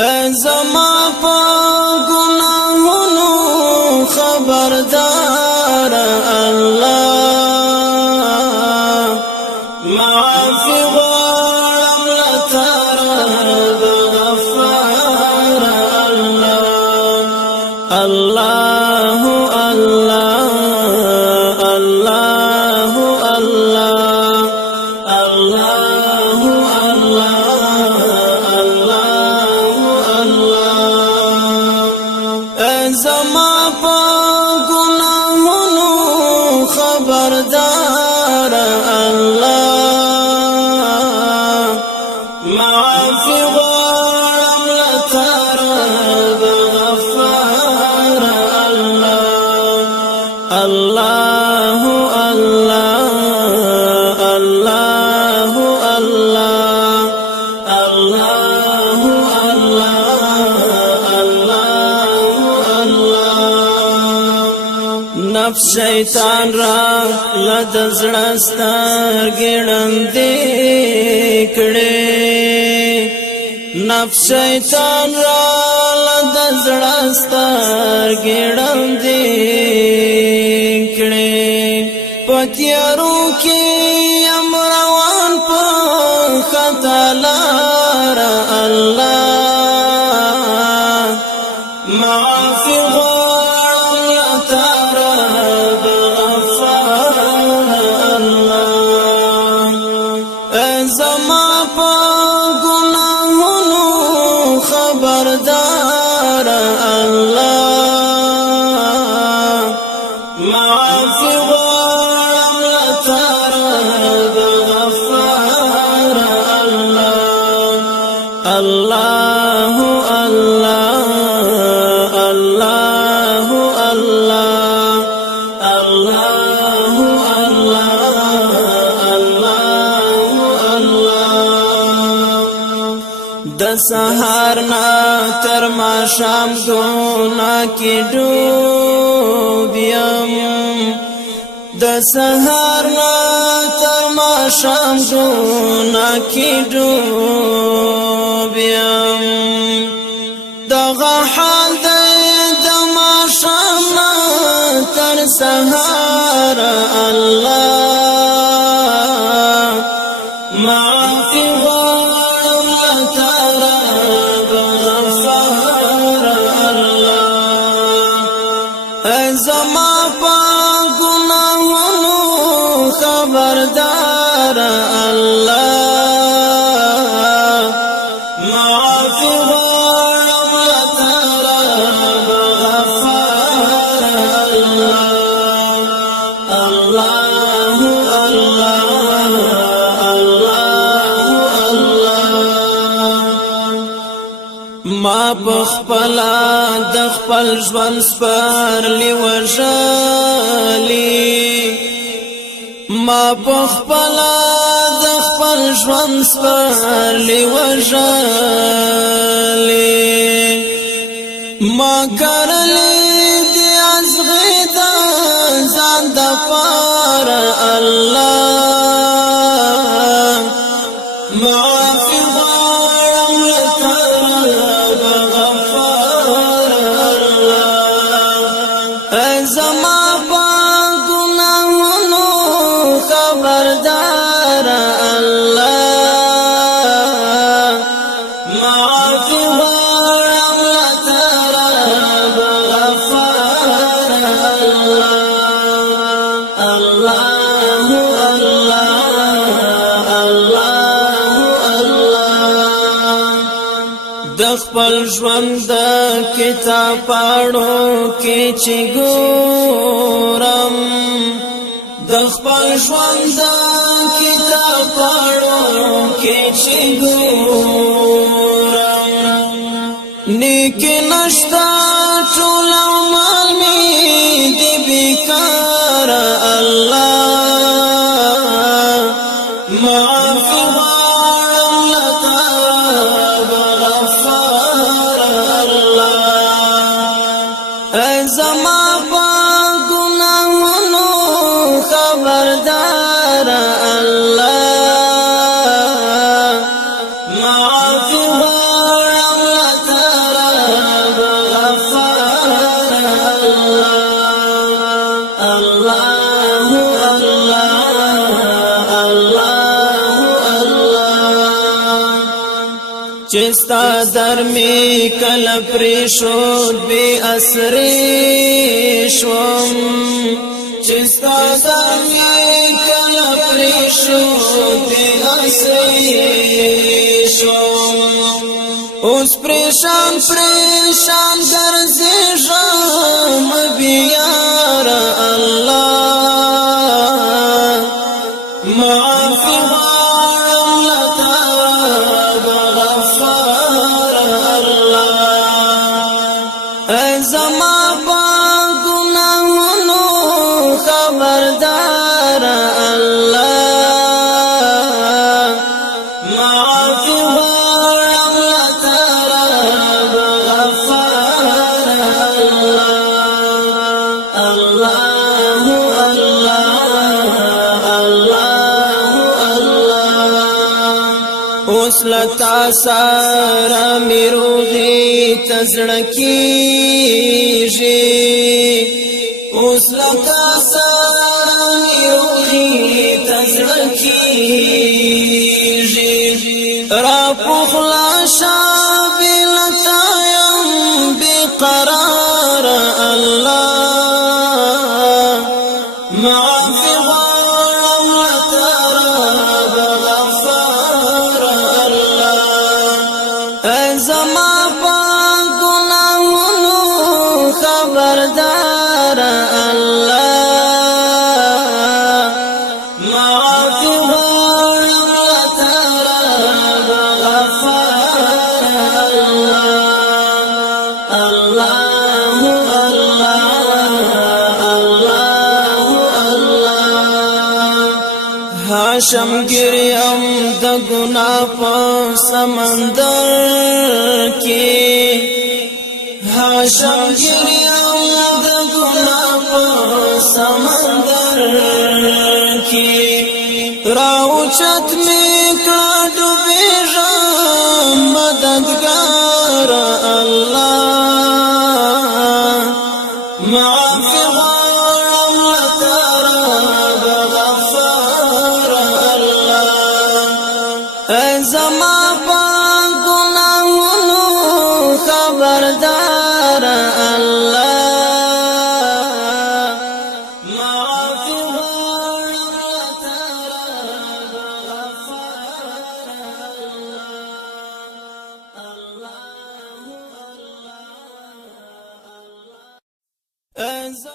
زما په ګناهونو خبردار الله معافي غواړم لتا رب غفار الله الله الله الله الله الله زما په ګناهونو خبردار الله معافي غواړم لتا رب غفار الله الله الله الله الله الله نفس شیطان را لد زړستر ګړندې کړي نفس شیطان را لد زړستر ګړندې کړي پتیارو کې امروان په خطا لار الله معافي زما په ګناهونو خبردار الله معافي غواړم لتا رب غفار الله الله الله الله الله الله د سحر نا تر ما شام ګنا کې ډوبیم د سحر نا تر ما شام ګنا کې ډوبیم دغه حال د ما شام نا تر سحر الله معافي زما په ګناهونو خبردار الله معافي غواړم لتا رب غفار الله الله الله ما بخپلا د خپل ژوند سپارلی وژلی ما بخپلا د خپل ژوند سپارلی وژلی ما کرلی دی ازغی د ځان د پاره الله معافي غواړم لتا زما په ګناهونو خبردار الله معافي غواړم لتا رب غفار الله الله د خپل ژوند د کتاب پاړو کې چې ګورم د خپل ژوند د کتاب پاړو کې چې ګورم نیک نشتا ټول اعمال می دي بیکار الله معافي غواړم لتا زما په ګناهونو خبردار الله معافي غواړم لتا چستا در می کل پریشود بی اسری شوم چستا در می کل پریشود بی اسری شوم اوس پریشان پریشان ګرځېږم بیار الله معافي غواړم له تا غفار الله ای زما په ګناهونو خبردار الله معافي غواړم له تا غفار الله اوس لتا سارا میروغي تزړکیږي اوس لتا سارا میروغي تزړکیږي را پخلا شابلتا يم بقرار الله معافي غواړم لتا زما په ګناهونو خبردار الله معافي غواړم له تا غفار هاشم ګریم د ګنا په سمندر کې هاشم ګریم د ګنا په سمندر کې راوچت می کډو بیژم مددگار الله معافي غواړم له تا زما په ګناهونو خبردار الله معافي غواړم له تا غفار الله